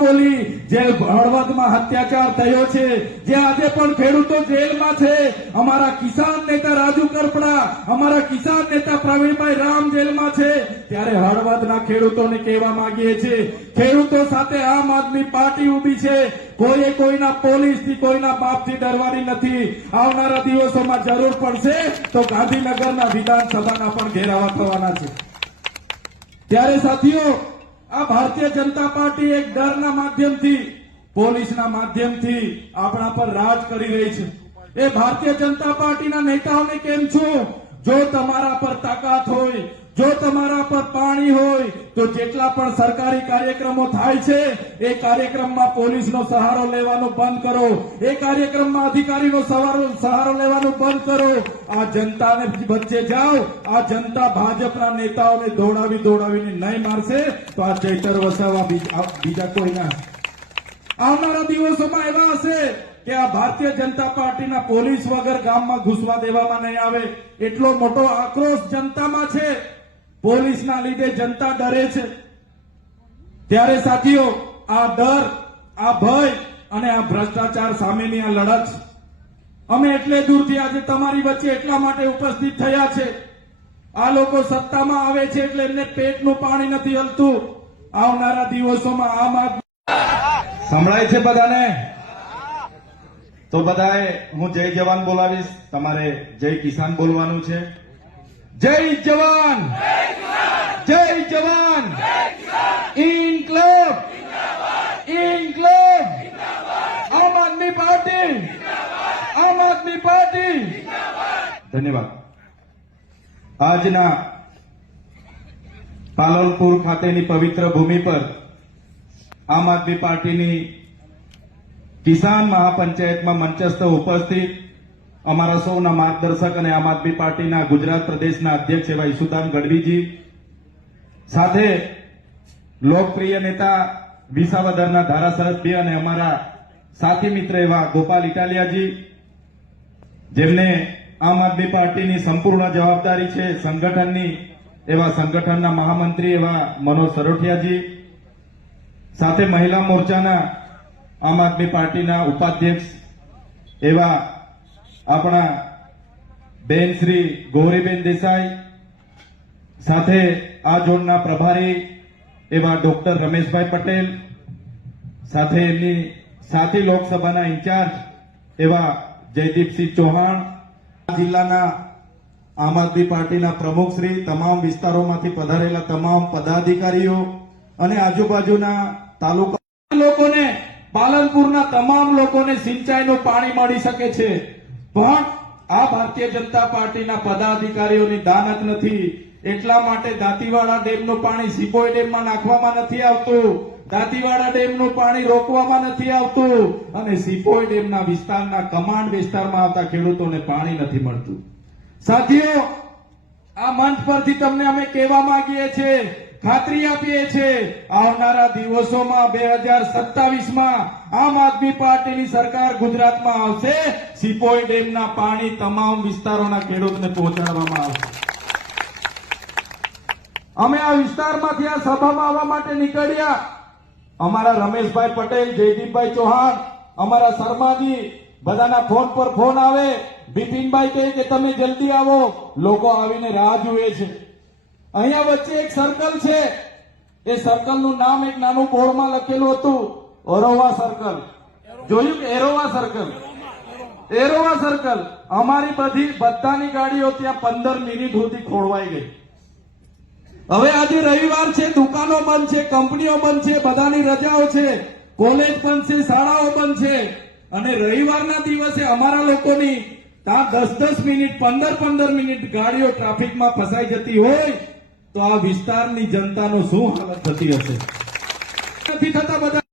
બોલી, જે હળવદમાં અત્યાચાર થયો છે, જે આજે પણ ખેડૂતો જેલમાં છે, અમારા કિસાન નેતા રાજુ કરપડા, અમારા કિસાન નેતા પ્રવીણભાઈ રામ જેલમાં છે, ત્યારે હળવદના ખેડૂતોને કહેવા માંગીએ છીએ, ખેડૂતો સાથે આમ આદમી પાર્ટી ઉભી છે. કોઈ કોઈના પોલીસથી, કોઈના બાપથી ડરવાની નથી. આવનારા દિવસોમાં જરૂર પડશે તો ગાંધીનગરના વિધાનસભાના પણ ઘેરાવા થવાના છે. ત્યારે સાથીઓ, આ ભારતીય જનતા પાર્ટી એક ડરના માધ્યમથી, પોલીસના માધ્યમથી આપણા પર રાજ કરી રહી છે. એ ભારતીય જનતા પાર્ટીના નેતાઓને કેમ છું, જો તમારા પર તાકાત હોય, જો તમારા પર પાણી હોય, તો જેટલા પણ સરકારી કાર્યક્રમો થાય છે એ કાર્યક્રમમાં પોલીસનો સહારો લેવાનું બંધ કરો, એ કાર્યક્રમમાં અધિકારીનો સહારો લેવાનું બંધ કરો. આ જનતાને વચ્ચે જાઓ. આ જનતા ભાજપના નેતાઓને દોડાવીને નહીં મારશે તો આ ચૈતર વસાવા બીજા કોઈ ના. આવનારા દિવસોમાં એવા હશે કે આ ભારતીય જનતા પાર્ટીના પોલીસ વગર ગામમાં ઘૂસવા દેવામાં નહીં આવે. એટલો મોટો આક્રોશ જનતામાં છે. પોલીસના લીધે જનતા ડરે છે. ત્યારે સાથીઓ, આ ડર, આ ભય અને આ ભ્રષ્ટાચાર સામેની આ લડત અમે એટલે દૂરથી આજે તમારી વચ્ચે એટલા માટે ઉપસ્થિત થયા છે. આ લોકો સત્તામાં આવે છે એટલે એમને પેટનું પાણી નથી હલતું. આવનારા દિવસોમાં આમ આદમી સંભળાય છે બધાને? તો બધાએ હું જય જવાન બોલાવીશ, તમારે જય કિસાન બોલવાનું છે. જય જવાન, જય જવાન, ઇન્કલાબ, ઇન્કલાબ, આમ આદમી પાર્ટી, આમ આદમી પાર્ટી. ધન્યવાદ. આજના પાલનપુર ખાતેની પવિત્ર ભૂમિ પર આમ આદમી પાર્ટીની કિસાન મહાપંચાયતમાં મંચસ્થ ઉપસ્થિત અમારા સૌના માર્ગદર્શક અને આમ આદમી પાર્ટીના ગુજરાત પ્રદેશના અધ્યક્ષ એવા ઈસુદાન ગઢવીજી, સાથે લોકપ્રિય નેતા વિસાવદરના ધારાસભ્ય અને અમારા સાથી મિત્ર એવા ગોપાલ ઇટાલિયાજી, જેમને આમ આદમી પાર્ટીની સંપૂર્ણ જવાબદારી છે સંગઠનની, એવા સંગઠનના મહામંત્રી એવા મનોજ સરોઠિયાજી, સાથે મહિલા મોરચાના આમ આદમી પાર્ટીના ઉપાધ્યક્ષ એવા આપણા બેન શ્રી ગૌરીબેન દેસાઈ, સાથે આ ઝોનના પ્રભારી એવા ડોક્ટર રમેશભાઈ પટેલ, સાથે એમની સાથી લોકસભાના ઇન્ચાર્જ એવા જયદીપસિંહ ચૌહાણ, જિલ્લાના આમ આદમી પાર્ટીના પ્રમુખ શ્રી, તમામ વિસ્તારોમાંથી પધારેલા તમામ પદાધિકારીઓ અને આજુબાજુના તાલુકા લોકોને, પાલનપુરના તમામ લોકોને સિંચાઈનું પાણી મળી શકે છે. પણ આ ભારતીય જનતા પાર્ટીના પદાધિકારીઓની દાનત નથી. એટલા માટે દાંતીવાડા ડેમનું પાણી સિપોઈ ડેમમાં નાખવામાં નથી આવતું, દાંતીવાડા ડેમનું પાણી રોકવામાં નથી આવતું, અને સિપોઈ ડેમના વિસ્તારના કમાન્ડ વિસ્તારમાં આવતા ખેડૂતોને પાણી નથી મળતું. સાથીઓ, આ મંચ પરથી તમને અમે કહેવા માંગીએ છીએ, ખાતરી આપીએ છીએ, આવનારા દિવસોમાં 2027માં આમ આદમી પાર્ટીની સરકાર ગુજરાતમાં આવશે. સિપોઈ ડેમના પાણી તમામ વિસ્તારોના ખેડૂતને પહોંચાડવામાં આવશે. અમે આ વિસ્તારમાંથી આ સભામાં આવવા માટે નીકળ્યા. અમારા રમેશભાઈ પટેલ, જયદીપભાઈ ચૌહાણ, અમારા શર્માજી, બધાના ફોન પર ફોન આવે. બિપિનભાઈ કહે કે તમે જલ્દી આવો. લોકો આવીને રાહ જુએ છે. અહીંયા વચ્ચે એક સર્કલ છે. એ સર્કલનું નામ એક નાનું બોર્ડમાં લખેલું હતું, એરોવા સર્કલ. જોયું કે એરોવા સર્કલ, એરોવા સર્કલ. અમારી બધાની ગાડીઓ ત્યાં 15 મિનિટ સુધી ખોળવાઈ ગઈ. હવે આજે રવિવાર છે, દુકાનો બંધ છે, કંપનીઓ બંધ છે, બધાની રજાઓ છે, કોલેજ બંધ છે, શાળાઓ બંધ છે, અને રવિવારના દિવસે અમારા લોકોની ત્યાં 10-10 મિનિટ, 15-15 મિનિટ ગાડીઓ ટ્રાફિકમાં ફસાઈ જતી હોય તો આ વિસ્તારની જનતાનો શું હાલત થતી હશે? નથી થતા બધા